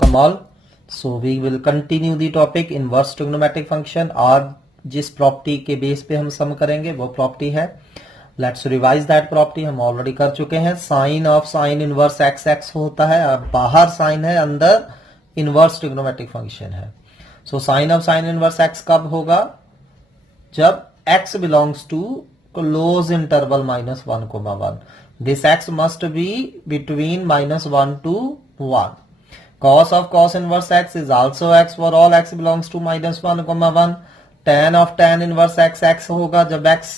welcome all. So we will continue the topic inverse trigonometric function. आज जिस property के base पे हम सम करेंगे वो प्रॉपर्टी है, लेट्स रिवाइज दैट प्रॉपर्टी. हम ऑलरेडी कर चुके हैं. Sine of sine inverse x x होता है, अब बाहर साइन है, अंदर इनवर्स ट्रिग्नोमेट्रिक फंक्शन है. So sine of sine inverse x कब होगा? जब x belongs to close interval -1, this x must be between -1 to 1. Cos of cos inverse x is also x for all x belongs to -1, tan of tan inverse x x होगा जब x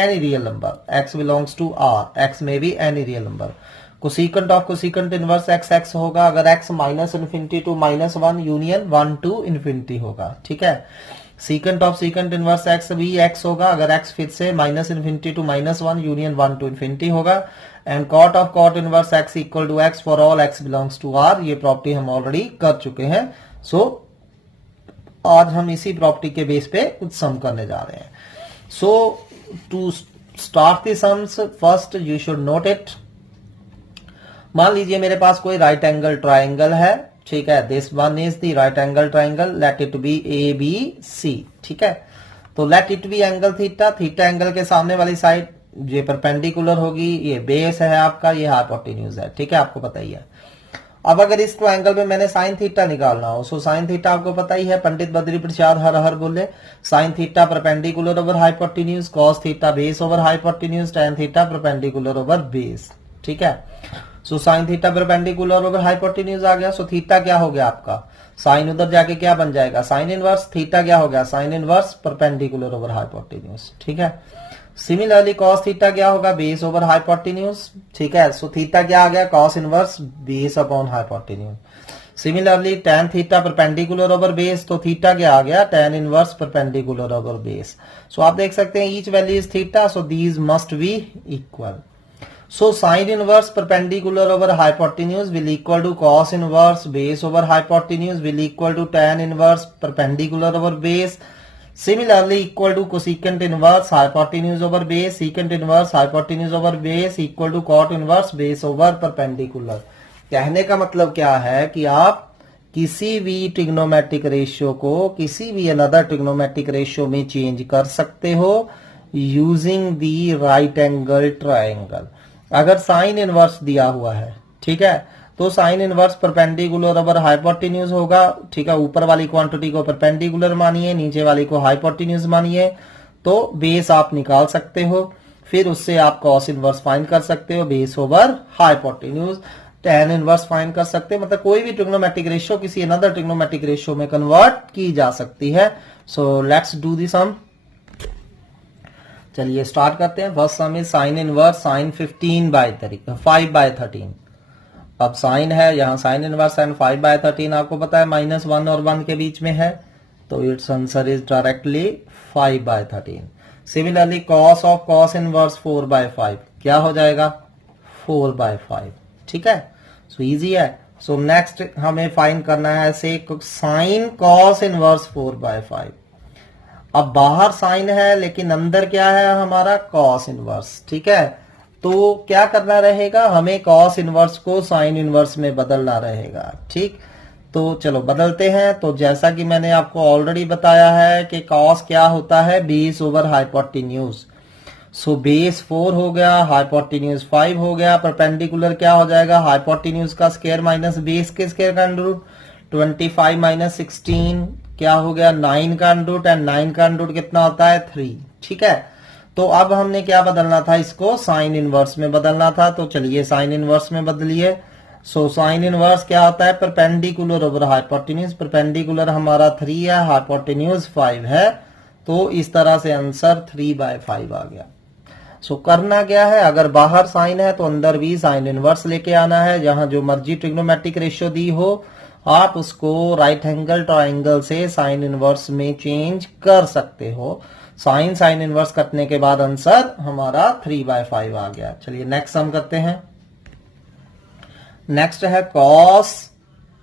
any real number, x belongs to R, x may be any real number. Cosecant of cosecant inverse x x होगा अगर x -infinity to -1 union 1 to infinity होगा. ठीक है. Secant of secant inverse x भी x होगा अगर x फिर से -infinity to -1 union 1 to infinity होगा. And cot of cot inverse x equal to x for all x belongs to R. ये प्रॉपर्टी हम ऑलरेडी कर चुके हैं. सो आज हम इसी प्रॉपर्टी के बेस पे कुछ सम करने जा रहे हैं. So to start the sums first you should note it. मान लीजिए मेरे पास कोई राइट एंगल ट्राइंगल है. ठीक है. This one is the right angle triangle. Let it be A B C. ठीक है. तो let it be angle theta. Theta angle के सामने वाली साइड ये परपेंडिकुलर होगी, ये बेस है आपका, ये हाइपोटेन्यूज है. ठीक है. आपको पता ही है. अब अगर इस ट्राइंगल में मैंने साइन थीटा निकालना हो, सो साइन थीटा आपको पता ही है, पंडित बद्री प्रसाद हर हर बोले. Sine theta perpendicular over hypotenuse, cos theta base over hypotenuse, tan theta perpendicular over base. ठीक है. So sine theta perpendicular over hypotenuse आ गया. सो थीटा क्या हो गया आपका? साइन उधर जाके क्या बन जाएगा? Sine inverse. थीटा क्या हो गया? Sine inverse perpendicular over hypotenuse. ठीक है. सिमिलरली कॉस थीटा क्या होगा? Base over hypotenuse. ठीक है. सो थीटा क्या आ गया? Cos inverse base upon hypotenuse. Similarly tan theta perpendicular over base, तो थीटा क्या आ गया? Tan inverse perpendicular over base. So आप देख सकते हैं each value is theta, so these must be equal. So sin inverse perpendicular over hypotenuse will equal to cos inverse base over hypotenuse will equal to tan inverse perpendicular over base. Similarly equal to cosecant inverse hypotenuse over base, secant inverse hypotenuse over base equal to cot inverse base over perpendicular. कहने का मतलब क्या है कि आप किसी भी trigonometric ratio को किसी भी अनदर ट्रिग्नोमेट्रिक रेशियो में चेंज कर सकते हो using the right angle triangle. अगर साइन इनवर्स दिया हुआ है, ठीक है, तो sign inverse perpendicular over hypotenuse होगा. ठीक है. ऊपर वाली क्वांटिटी को परपेंडिकुलर मानिए, नीचे वाली को हाइपोटेन्यूज मानिए, तो बेस आप निकाल सकते हो. फिर उससे आप कॉस इनवर्स फाइंड कर सकते हो base over hypotenuse. Tan inverse find कर सकते हैं. मतलब कोई भी ट्रिग्नोमेट्रिक रेशियो किसी अनदर ट्रिग्नोमेट्रिक रेशियो में कन्वर्ट की जा सकती है. सो लेट्स डू द सम. चलिए स्टार्ट करते हैं. First some is sine inverse sine 5/13. अब साइन है, यहां साइन इनवर्स एंड 5/13 आपको पता है -1 और 1 के बीच में है, तो it's answer is directly 5/13. Similarly cos of cos inverse 4/5 क्या हो जाएगा? 4/5. ठीक है. सो इजी है. सो नेक्स्ट हमें फाइंड करना है साइन कॉस इनवर्स 4/5. अब बाहर साइन है लेकिन अंदर क्या है हमारा? Cos inverse. ठीक है. तो क्या करना रहेगा? हमें कॉस इनवर्स को साइन इनवर्स में बदलना रहेगा. ठीक. तो चलो बदलते हैं. तो जैसा कि मैंने आपको ऑलरेडी बताया है कि कॉस क्या होता है? Base over hypotenuse. So base 4 हो गया, हाइपोटेन्यूज 5 हो गया. परपेंडिकुलर क्या हो जाएगा? हाइपोटेन्यूज का स्क्वायर माइनस बेस के स्क्वायर का अंडर रूट. 25 - 16 क्या हो गया? 9 का अंडर रूट. एंड 9 का अंडर रूट कितना होता है? 3. ठीक है. तो अब हमने क्या बदलना था? इसको साइन इनवर्स में बदलना था. तो चलिए साइन इनवर्स में बदलिए. सो साइन इनवर्स क्या होता है? Perpendicular over hypotenuse. परपेंडिकुलर हमारा 3 है, हाइपोटेन्यूज 5 है, तो इस तरह से आंसर 3/5 आ गया. सो करना क्या है? अगर बाहर साइन है तो अंदर भी साइन इनवर्स लेके आना है. जहां जो मर्जी ट्रिग्नोमेट्रिक रेशियो दी हो आप उसको राइट एंगल ट्राइंगल से साइन इनवर्स में चेंज कर सकते हो. साइन इनवर्स करने के बाद आंसर हमारा 3/5 आ गया. चलिए नेक्स्ट सम करते हैं. नेक्स्ट है कॉस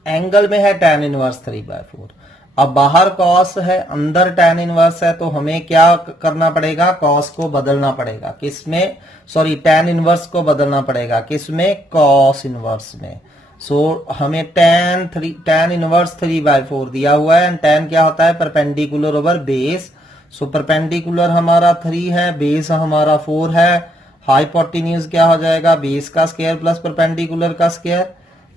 एंगल में है टैन इनवर्स 3/4. अब बाहर कॉस है, अंदर टैन इनवर्स है, तो हमें क्या करना पड़ेगा? कॉस को बदलना पड़ेगा. किसमें? सॉरी, टैन इनवर्स को बदलना पड़ेगा. किसमें? कॉस इनवर्स में. सो हमें tan इनवर्स 3/4 दिया हुआ है, एंड tan क्या होता है, perpendicular over base. So perpendicular हमारा 3 है, बेस हमारा 4 है, हाइपोटेन्यूज क्या हो जाएगा, बेस का स्क्वायर प्लस परपेंडिकुलर का स्क्वायर,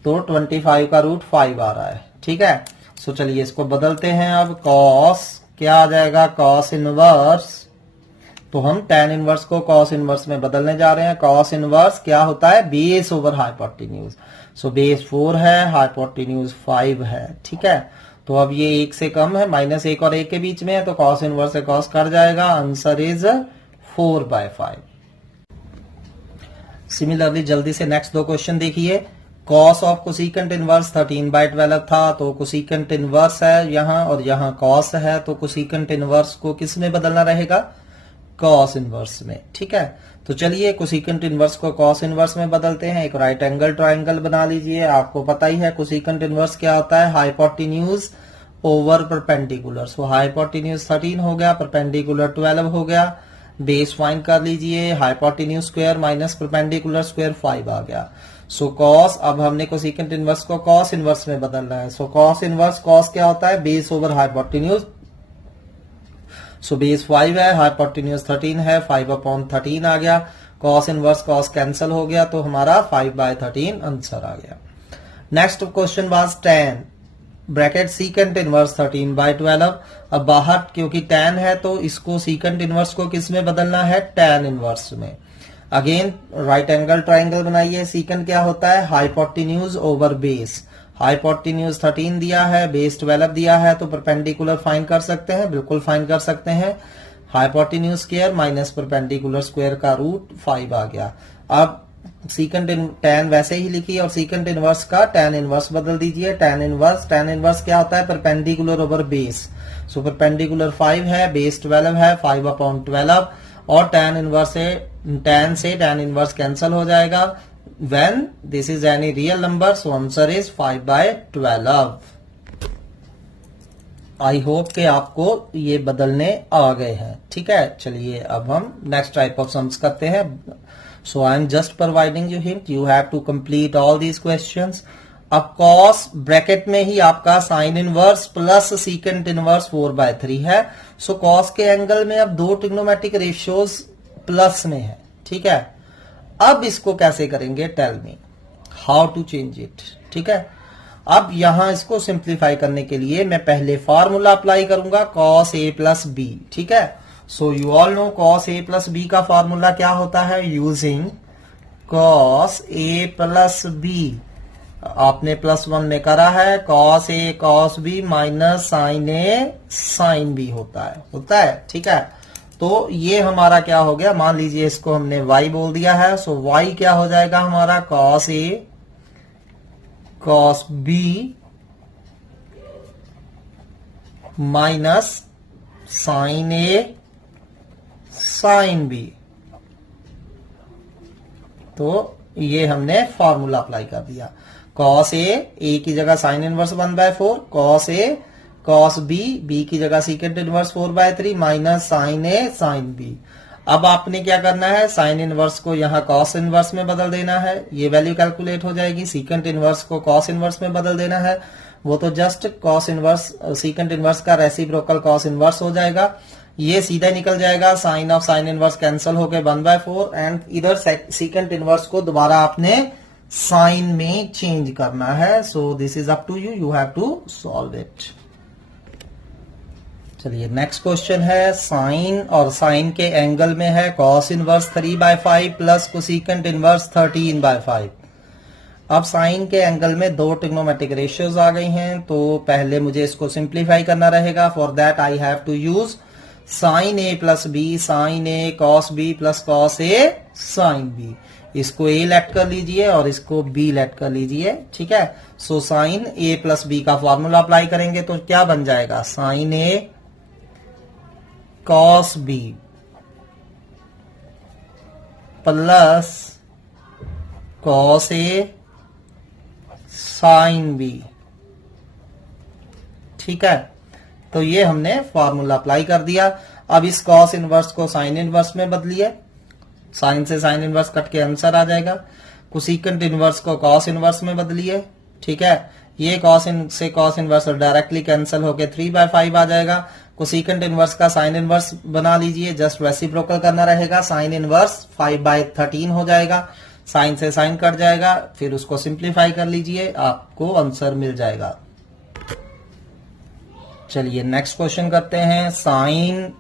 तो 25 का रूट 5 आ रहा है। ठीक है, सो चलिए इसको बदलते हैं। अब कॉस क्या आ जाएगा, कॉस इनवर्स, तो हम tan इनवर्स को cos इनवर्स में बदलने जा रहे हैं। cos इनवर्स क्या होता है, base over hypotenuse. So base 4 है, हाइपोटेन्यूज 5 है। ठीक है, तो अब ये 1 से कम है, -1 और 1 के बीच में है, तो cos इनवर्स से cos कट जाएगा, आंसर इज 4/5। सिमिलरली जल्दी से नेक्स्ट दो क्वेश्चन देखिए। cos ऑफ कोसिकेंट इनवर्स 13/12 था, तो कोसिकेंट इनवर्स है यहाँ और यहाँ cos है, तो कोसिकेंट इनवर्स को किस में बदलना रहेगा, cos इनवर्स में। ठीक है, तो चलिए कोसिकेंट इनवर्स को cos इनवर्स में बदलते हैं। एक राइट एंगल ट्रायंगल बना लीजिए। आपको पता ही है कोसिकेंट इनवर्स क्या होता है, हाइपोटेन्यूज ओवर परपेंडिकुलर। सो हाइपोटेन्यूज 13 हो गया, परपेंडिकुलर 12 हो गया, बेस फाइंड कर लीजिए, hypotenuse square minus perpendicular square 5 आ गया। सो cos, अब हमने कोसिकेंट इनवर्स को cos इनवर्स में बदलना है। सो cos इनवर्स, cos क्या होता है, base over hypotenuse. So base 5 है, हाइपोटेन्यूज 13 है, 5/13 आ गया, cos इनवर्स cos कैंसिल हो गया, तो हमारा 5/13 आंसर आ गया। Next question was tan bracket secant inverse 13/12। अब बाहर क्योंकि tan है तो इसको सीकेंट इनवर्स को किस में बदलना है, tan इनवर्स में। अगेन राइट एंगल ट्राइंगल बनाइए। सीकेंट क्या होता है, हाइपोटेन्यूज ओवर बेस। हाइपोटेन्यूज 13 दिया है, बेस 12 दिया है, तो परपेंडिकुलर फाइंड कर सकते हैं, बिल्कुल फाइंड कर सकते हैं। Hypotenuse square minus perpendicular square का रूट 5 आ गया। अब सीकेंट tan वैसे ही लिखिए और सीकेंट इनवर्स का tan इनवर्स बदल दीजिए। tan इनवर्स क्या होता है, perpendicular over base. So perpendicular 5 है, बेस 12 है, 5/12, और tan इनवर्स से tan इनवर्स कैंसिल हो जाएगा। when this is any real number, so answer is 5/12। I hope कि आपको ये बदलने आ गए हैं। ठीक है, चलिए अब हम नेक्स्ट टाइप ऑफ सम्स करते हैं। So I am just providing you hint, you have to complete all these questions. अब cos ब्रैकेट में ही आपका sine inverse plus secant inverse 4/3 है। सो cos के एंगल में अब दो ट्रिग्नोमेट्रिक रेशियोज प्लस में है। ठीक है, अब इसको कैसे करेंगे, tell me how to change it. ठीक है, अब यहां इसको सिंप्लीफाई करने के लिए मैं पहले फॉर्मूला अप्लाई करूंगा, cos a प्लस बी। ठीक है, so you all know cos a plus b का फॉर्मूला क्या होता है, using cos a plus b. आपने +1 में करा है, cos a cos b minus sin a sin b होता है। ठीक है, तो ये हमारा क्या हो गया, मान लीजिए इसको हमने y बोल दिया है। सो y क्या हो जाएगा हमारा, cos a cos b minus sin a sin b। तो ये हमने फॉर्मूला अप्लाई कर दिया। cos a की जगह sine inverse 1/4, cos a cos b की जगह secant inverse 4/3 minus sin a sin b। अब आपने क्या करना है, साइन इनवर्स को यहाँ cos इनवर्स में बदल देना है, ये वैल्यू कैलकुलेट हो जाएगी। सीकेंट इनवर्स को cos इनवर्स में बदल देना है, वो तो just cos inverse secant inverse का रेसिप्रोकल cos इनवर्स हो जाएगा। ये सीधा निकल जाएगा, sine of sine inverse cancel होकर 1/4, एंड इधर सीकेंट इनवर्स को दोबारा आपने साइन में चेंज करना है। So this is up to you, you have to solve it. चलिए नेक्स्ट क्वेश्चन है, साइन और साइन के एंगल में है cos inverse 3/5 plus cosecant inverse 13/5। अब साइन के एंगल में दो ट्रिग्नोमेट्रिक रेशियोज आ गई हैं, तो पहले मुझे इसको सिंप्लीफाई करना रहेगा। For that I have to use sin a plus b, sin a cos b plus cos a sin b। इसको a लेट कर लीजिए और इसको b लेट कर लीजिए। ठीक है, सो sin a प्लस b का फॉर्मूला अप्लाई करेंगे तो क्या बन जाएगा, sin a cos b plus cos a sin b। ठीक है, तो ये हमने फॉर्मूला अप्लाई कर दिया। अब इस cos इनवर्स को साइन इनवर्स में बदलिए, साइन से साइन इनवर्स कट के आंसर आ जाएगा। कोसिकेंट इनवर्स को cos इनवर्स में बदलिए, ठीक है, ये cos से cos इनवर्स डायरेक्टली कैंसिल होके 3/5 आ जाएगा। कोसिकेंट इनवर्स का साइन इनवर्स बना लीजिए, जस्ट रेसिप्रोकल करना रहेगा, साइन इनवर्स 5/13 हो जाएगा, साइन से साइन कट जाएगा, फिर उसको सिंप्लीफाई कर लीजिए, आपको आंसर मिल जाएगा। चलिए नेक्स्ट क्वेश्चन करते हैं। साइन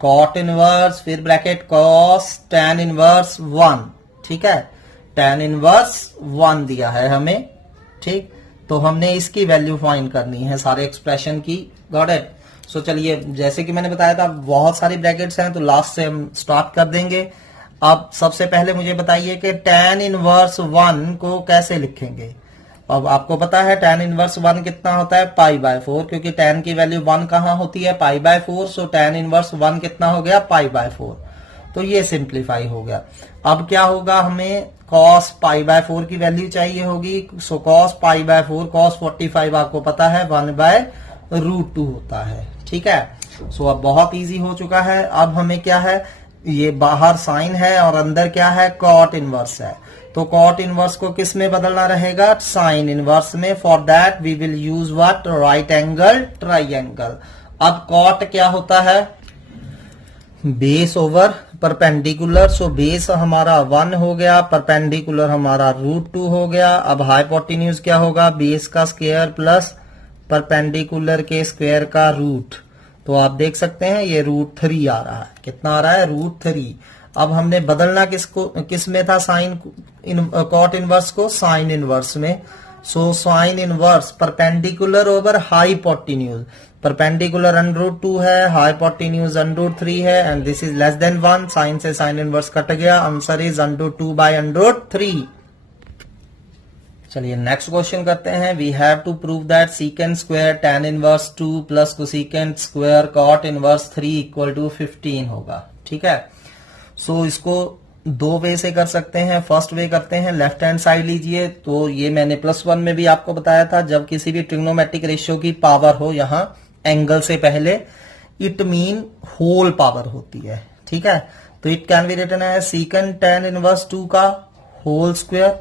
कॉट इनवर्स फिर ब्रैकेट कॉस tan इनवर्स 1, ठीक है, tan इनवर्स 1 दिया है हमें, ठीक, तो हमने इसकी वैल्यू फाइंड करनी है सारे एक्सप्रेशन की। Got it. सो चलिए, जैसे कि मैंने बताया था बहुत सारी ब्रैकेट्स हैं, तो लास्ट से हम स्टार्ट कर देंगे। अब सबसे पहले मुझे बताइए कि tan इनवर्स 1 को कैसे लिखेंगे। अब आपको पता है tan इनवर्स 1 कितना होता है, π/4, क्योंकि tan की वैल्यू 1 कहां होती है, π/4, सो tan इनवर्स 1 कितना हो गया, π/4, तो ये सिंप्लीफाई हो गया। अब क्या होगा, हमें cos π/4 की वैल्यू चाहिए होगी, सो cos π/4, cos 45 आपको पता है 1/√2 होता है, ठीक है। सो अब बहुत इजी हो चुका है। अब हमें क्या है, ये बाहर साइन है और अंदर क्या है, कॉट इनवर्स है, तो कॉट इनवर्स को किस में बदलना रहेगा, साइन इनवर्स में। For that we will use what, right angle triangle. अब कॉट क्या होता है, base over perpendicular, so base हमारा 1 हो गया, परपेंडिकुलर हमारा √2 हो गया। अब हाइपोटेन्यूज क्या होगा, बेस का स्क्वायर प्लस परपेंडिकुलर के स्क्वायर का रूट, तो आप देख सकते हैं ये √3 आ रहा है, कितना आ रहा है, √3। अब हमने बदलना किस में था, साइन कॉट इनवर्स को साइन इनवर्स में, so sine inverse perpendicular over hypotenuse, perpendicular √2 है, हाइपोटेन्यूज √3 है, and this is less than 1, sine से साइन इनवर्स कट गया, आंसर इज √2/√3। चलिए नेक्स्ट क्वेश्चन करते हैं। We have to prove that secant square tan inverse 2 plus cosecant square cot inverse 3 equal to 15 होगा, ठीक है। सो इसको दो वे से कर सकते हैं। फर्स्ट वे करते हैं, लेफ्ट हैंड साइड लीजिए, तो ये मैंने +1 में भी आपको बताया था, जब किसी भी ट्रिग्नोमेट्रिक रेशियो की पावर हो यहां एंगल से पहले, इट मीन होल पावर होती है, ठीक है। तो it can be written as secant tan inverse 2 का whole square.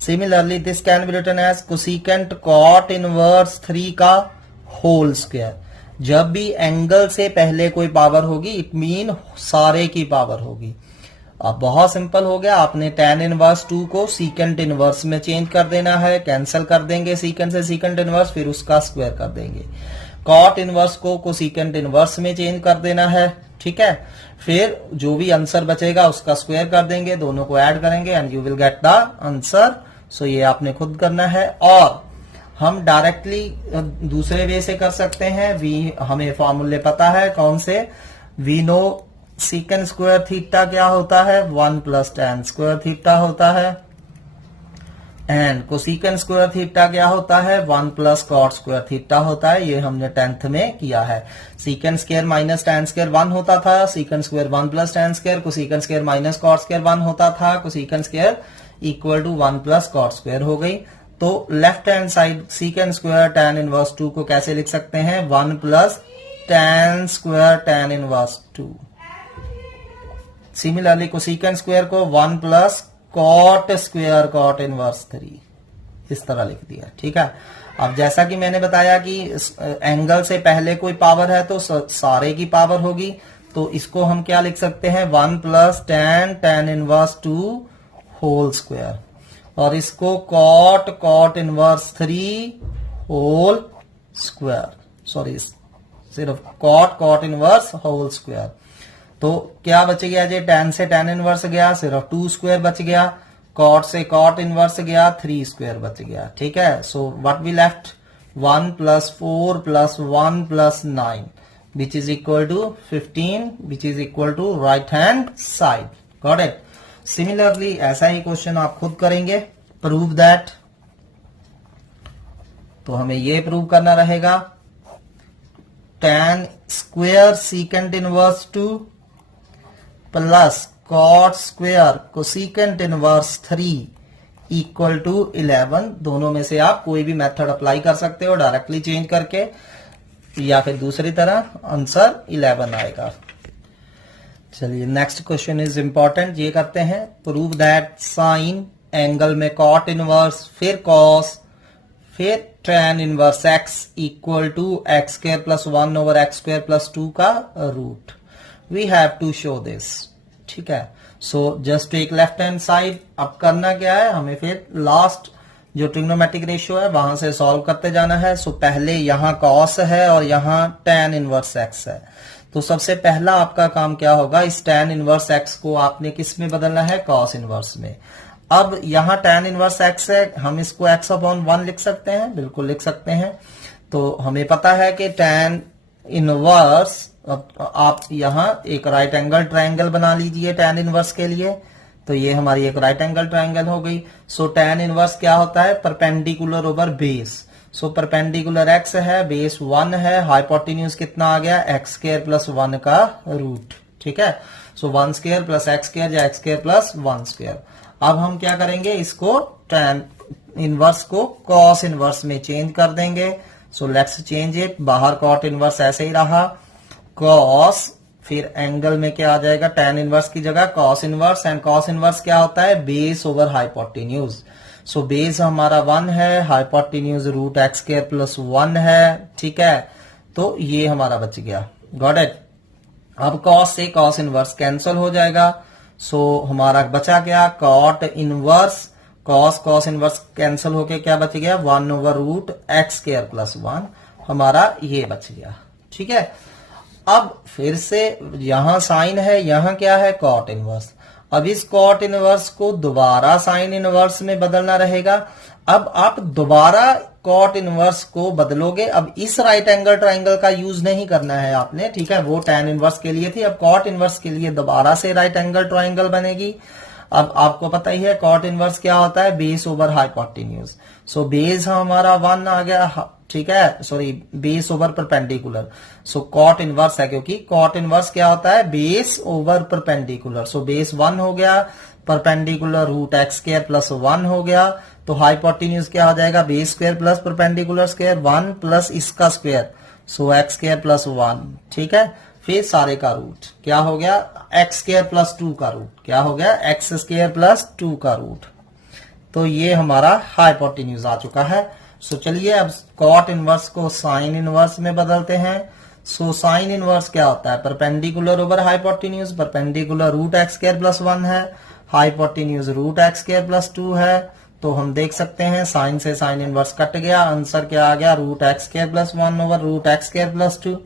Similarly this can be written as cosecant cot inverse 3 का होल स्क्वायर। जब भी एंगल से पहले कोई पावर होगी, इट मीन सारे की पावर होगी। अब बहुत सिंपल हो गया, आपने tan इनवर्स 2 को सीकेंट इनवर्स में चेंज कर देना है, कैंसिल कर देंगे सीकेंट से सीकेंट इनवर्स, फिर उसका स्क्वायर कर देंगे। cot इनवर्स को सीकेंट इनवर्स में चेंज कर देना है, ठीक है, फिर जो भी आंसर बचेगा उसका स्क्वायर कर देंगे, दोनों को ऐड करेंगे and you will get the answer. So ये आपने खुद करना है। और हम डायरेक्टली दूसरे वे से कर सकते हैं, हमें फॉर्मूले पता है कौन से, we know secant square theta क्या होता है, 1 + tan स्क्वायर थीटा होता है, एंड कोसिकेंट स्क्वायर थीटा क्या होता है, 1 + cot स्क्वायर थीटा होता है। ये हमने 10th में किया है। Secant square minus tan square 1 होता था, secant square 1 + tan square, cosecant square minus cot square 1 होता था, cosecant square equal to 1 + cot square हो गई। तो left hand side secant square tan inverse 2 को कैसे लिख सकते हैं, 1 + tan square tan inverse 2। Similarly cosecant square को 1 + cot स्क्वायर cot इनवर्स 3, इस तरह लिख दिया, ठीक है। अब जैसा कि मैंने बताया कि एंगल से पहले कोई पावर है तो सारे की पावर होगी, तो इसको हम क्या लिख सकते हैं, 1 + tan इनवर्स 2 होल स्क्वायर, और इसको cot inverse 3 whole square, sorry सिर्फ cot इनवर्स होल स्क्वायर। तो क्या बच गया जी, tan से tan इनवर्स गया, सिर्फ 2 स्क्वायर बच गया, cot से cot इनवर्स गया, 3 स्क्वायर बच गया, ठीक है। So what we left, 1 + 4 + 1 + 9 which is equal to 15, which is equal to right hand side. Got it. Similarly ऐसा ही क्वेश्चन आप खुद करेंगे, प्रूव दैट, तो हमें ये प्रूव करना रहेगा, tan square secant inverse 2 plus cot square cosecant inverse 3 equal to 11। दोनों में से आप कोई भी मेथड अप्लाई कर सकते हो, डायरेक्टली चेंज करके या फिर दूसरी तरह, आंसर 11 आएगा। चलिए नेक्स्ट क्वेश्चन इज इंपॉर्टेंट, ये करते हैं, प्रूव दैट साइन एंगल में cot इनवर्स फिर cos फिर tan inverse x equal to x square plus 1 over x square plus 2 का root. We have to show this, ठीक है। So just take left hand side. अब करना क्या है, हमें फिर लास्ट जो ट्रिग्नोमेट्रिक रेशियो है वहां से सॉल्व करते जाना है। सो पहले यहां cos है और यहां tan इनवर्स x है। तो सबसे पहला आपका काम क्या होगा, इस tan इनवर्स x को आपने किस में बदलना है, cos इनवर्स में। अब यहां tan इनवर्स x है, हम इसको x अपॉन 1 लिख सकते हैं, बिल्कुल लिख सकते हैं। तो हमें पता है कि tan इनवर्स, आप यहां एक राइट एंगल ट्रायंगल बना लीजिए tan इनवर्स के लिए। तो ये हमारी एक राइट एंगल ट्रायंगल हो गई। सो tan इनवर्स क्या होता है, perpendicular over base. So perpendicular x है, बेस 1 है, हाइपोटेन्यूज कितना आ गया, एक्स स्क्वायर प्लस 1 का रूट, ठीक है। सो 1 स्क्वायर प्लस एक्स स्क्वायर या एक्स स्क्वायर प्लस 1 स्क्वायर। अब हम क्या करेंगे, इसको tan इनवर्स को cos इनवर्स में चेंज कर देंगे। So let's change it. बाहर cot इनवर्स ऐसे ही रहा, cos, फिर एंगल में क्या आ जाएगा, tan इनवर्स की जगह cos inverse. And cos inverse क्या होता है, base over hypotenuse. So base हमारा 1 है, hypotenuse root x square plus 1 है, ठीक है। तो ये हमारा बच गया, गॉट इट। अब cos से cos इनवर्स कैंसिल हो जाएगा। सो हमारा बचा क्या, cot inverse, cos inverse cancel होके क्या बच गया, 1 over root x square plus 1, हमारा ये बच गया, ठीक है। अब फिर से यहां साइन है, यहां क्या है, cot इनवर्स। अब इस cot इनवर्स को दोबारा साइन इनवर्स में बदलना रहेगा। अब आप दोबारा cot इनवर्स को बदलोगे, अब इस राइट एंगल ट्रायंगल का यूज नहीं करना है आपने, ठीक है, वो tan इनवर्स के लिए थी। अब cot इनवर्स के लिए दोबारा से राइट एंगल ट्रायंगल बनेगी। अब आपको पता ही है cot इनवर्स क्या होता है, base over hypotenuse. So base हमारा 1 आ गया, ठीक है, sorry base over perpendicular. So cot inverse है, क्योंकि cot इनवर्स क्या होता है, base over perpendicular. So base 1 हो गया, perpendicular root x square plus 1 हो गया। तो हाइपोटेन्यूज क्या हो जाएगा, base square plus perpendicular square 1 plus इसका square, so x square plus 1, ठीक है। फिर सारे का रूट क्या हो गया, एक्स स्क्वायर प्लस 2 का रूट, क्या हो गया, एक्स स्क्वायर प्लस 2 का रूट। तो ये हमारा हाइपोटेन्यूज आ चुका है। सो चलिए अब cot इनवर्स को साइन इनवर्स में बदलते हैं। सो साइन इनवर्स क्या होता है, perpendicular over hypotenuse. Perpendicular root x square plus 1 है, hypotenuse root x square plus 2 है। तो हम देख सकते हैं साइन से साइन इनवर्स कट गया, आंसर क्या आ गया, root x square plus 1 over root x square plus 2।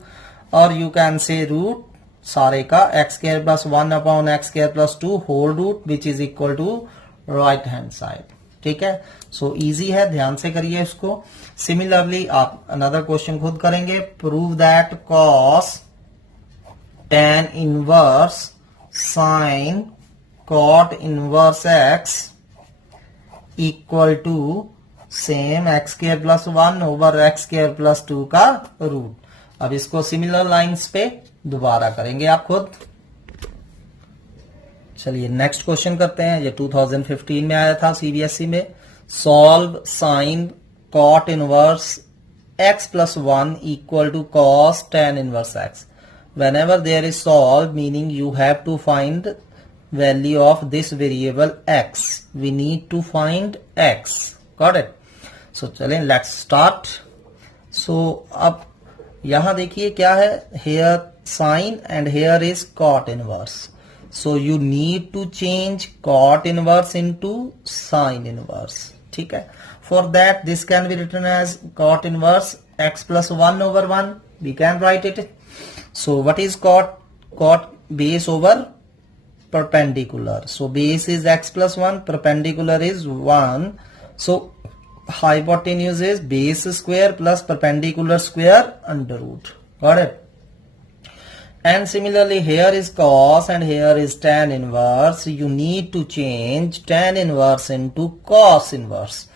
और यू कैन से रूट सारे का x square plus 1 upon x square plus 2 whole root which is equal to right hand side, ठीक है। So easy है, ध्यान से करिए इसको। सिमिलरली आप अनदर क्वेश्चन खुद करेंगे। Prove that cos tan inverse sine cot inverse x equal to same x square plus 1 over x square plus 2 का रूट। अब इसको सिमिलर लाइंस पे दोबारा करेंगे आप खुद। चलिए नेक्स्ट क्वेश्चन करते हैं, ये 2015 में आया था सीबीएसई में। Solve sine cot inverse x plus 1 equal to cos tan inverse x। whenever there is solve, meaning you have to find value of this variable x, we need to find x, got it। so चलें let's start। so अब यहां देखिए क्या है, here sin and here is cot inverse, so you need to change cot inverse into sin inverse, ठीक है। for that this can be written as cot inverse x plus 1 over 1, we can write it। so what is cot base over perpendicular, so base is x plus 1, perpendicular is 1, so hypotenuse is base square plus perpendicular square under root, got it। and similarly here is cos and here is tan inverse, you need to change tan inverse into cos inverse,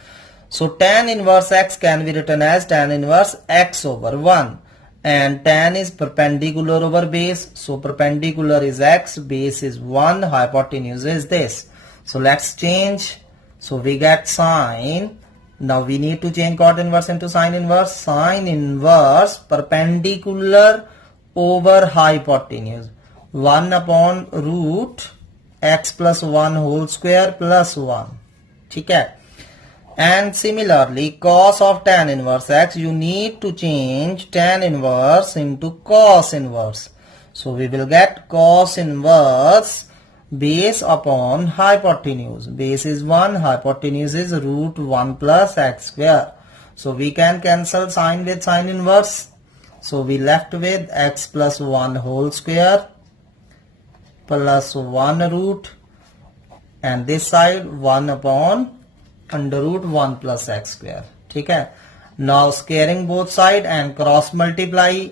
so tan inverse x can be written as tan inverse x over 1, and tan is perpendicular over base, so perpendicular is x, base is 1, hypotenuse is this, so let's change, so we get sine, now we need to change cot inverse into sine inverse perpendicular over hypotenuse 1 upon root x plus 1 whole square plus 1, ठीक है। And similarly, cos of tan inverse x, you need to change tan inverse into cos inverse. So we will get cos inverse base upon hypotenuse. Base is 1, hypotenuse is root 1 plus x square. So we can cancel sine with sine inverse. So we left with x plus 1 whole square plus 1 root, and this side 1 upon under root 1 plus x square. ठीक है. Now squaring both side and cross multiply,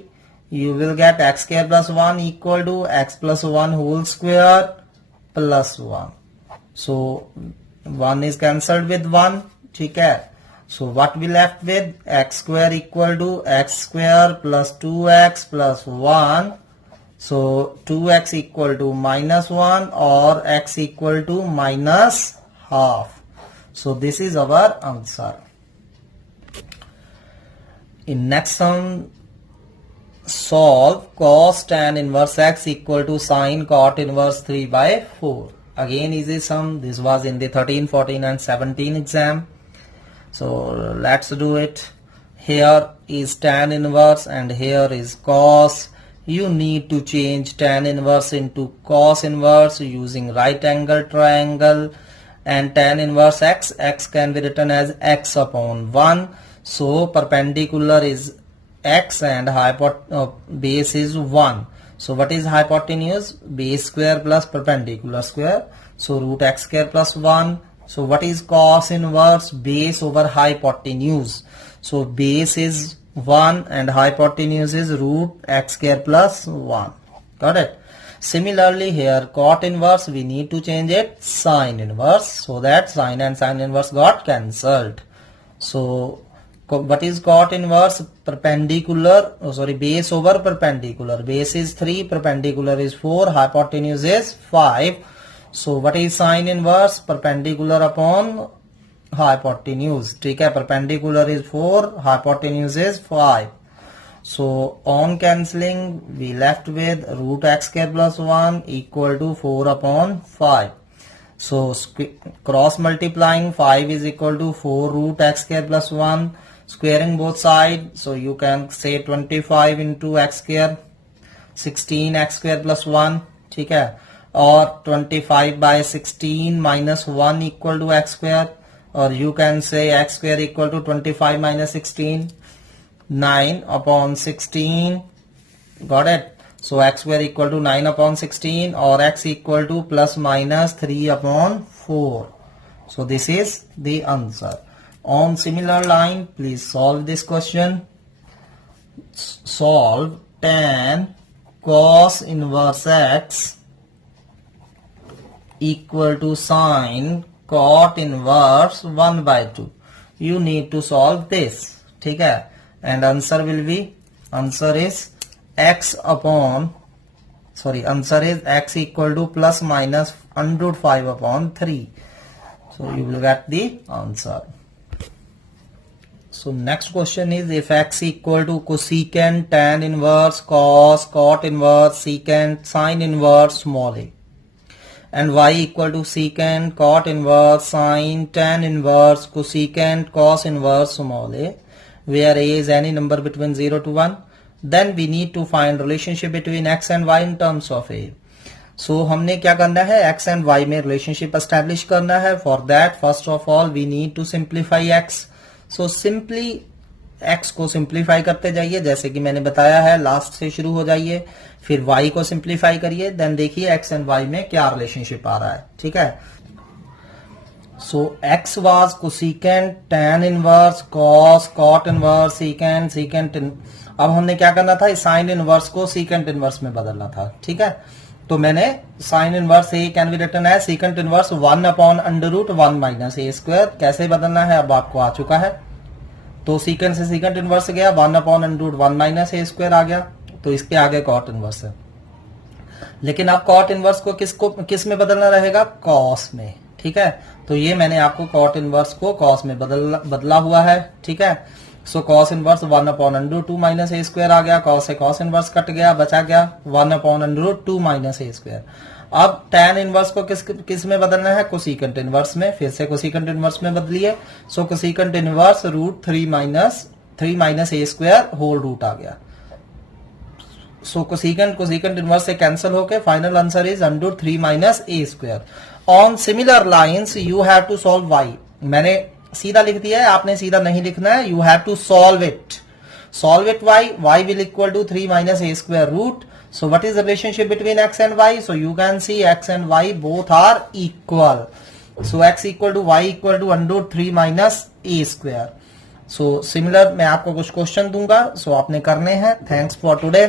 you will get x square plus 1 equal to x plus 1 whole square plus 1. So 1 is cancelled with 1. ठीक है. So what we left with, x square equal to x square plus 2x plus 1. So 2x equal to minus 1 or x equal to minus half. So this is our answer. In next sum, solve cos tan inverse x equal to sin cot inverse 3 by 4. Again easy sum. This was in the 13, 14 and 17 exam. So let's do it. Here is tan inverse and here is cos. You need to change tan inverse into cos inverse using right angle triangle. And tan inverse x, x can be written as x upon 1. So perpendicular is x and base is 1. So what is hypotenuse? Base square plus perpendicular square. So root x square plus 1. So what is cos inverse? Base over hypotenuse. So base is 1 and hypotenuse is root x square plus 1. Got it? Similarly here cot inverse, we need to change it sine inverse, so that sine and sine inverse got cancelled. So what is cot inverse? Perpendicular, base over perpendicular. Base is 3, perpendicular is 4, hypotenuse is 5. So what is sine inverse? Perpendicular upon hypotenuse. ठीक है, perpendicular is 4, hypotenuse is 5. So on cancelling, we left with root x square plus 1 equal to 4 upon 5. So cross multiplying, 5 is equal to 4 root x square plus 1. Squaring both sides, so you can say 25 into x square, 16 x square plus 1. ठीक है, और 25 by 16 minus 1 equal to x square, or you can say x square equal to 25 minus 16. 9 upon 16. Got it? So x square equal to 9 upon 16 or x equal to plus minus 3 upon 4. So this is the answer. On similar line, please solve this question. Solve tan cos inverse x equal to sin cot inverse 1 by 2. You need to solve this. ठीक है? And answer will be, answer is x equal to plus minus under root 5 upon 3. So you will get the answer. So next question is, if x equal to cosecant tan inverse cos cot inverse secant sin inverse small a, and y equal to secant cot inverse sin tan inverse cosecant cos inverse small a, where a is any number between 0 to 1, then we need to find relationship between x and y in terms of a. So हमने क्या करना है, x and y में relationship establish करना है. For that, first of all, we need to simplify x. So simply x को simplify करते जाइए, जैसे कि मैंने बताया है, लास्ट से शुरू हो जाइए, फिर y को simplify करिए, then देखिए x and y में क्या relationship आ रहा है. ठीक है. So x was cosecant tan inverse cos cot inverse secant अब हमने क्या करना था, sin inverse को secant inverse में बदलना था. ठीक है, तो मैंने sin inverse a can be written है secant inverse 1 upon under root 1 minus a square. कैसे बदलना है अब आपको आ चुका है. तो secant से secant inverse गया, 1 upon under root 1 minus a square आ गया, तो इसके आगे cot inverse है. लेकिन अब cot inverse को किस में बदलना रहेगा, cos में. ठीक है, तो ये मैंने आपको cot inverse को cos में बदला हुआ है. ठीक है, so cos inverse 1 upon under 2 minus a square आ गया, cos से cos इनवर्स कट गया, बचा गया 1 upon under 2 minus a square. अब tan इनवर्स को किस में बदलना है, कोसिकेंट इनवर्स में, फिर से कोसिकेंट इनवर्स में बदलिए। So cosecant inverse √3 minus a square whole root आ गया। सो कोसिकेंट इनवर्स से कैंसिल होके final answer is √3 minus a square. On similar lines you have to solve y। मैंने सीधा लिख दिया है, आपने सीधा नहीं लिखना है, you have to solve it y will equal to 3 minus a square root. So what is the relationship between x and y? So you can see x and y both are equal. So x equal to y equal to √3 minus a square. So similar मैं आपको कुछ question दूंगा, so आपने करने हैं। Thanks for today.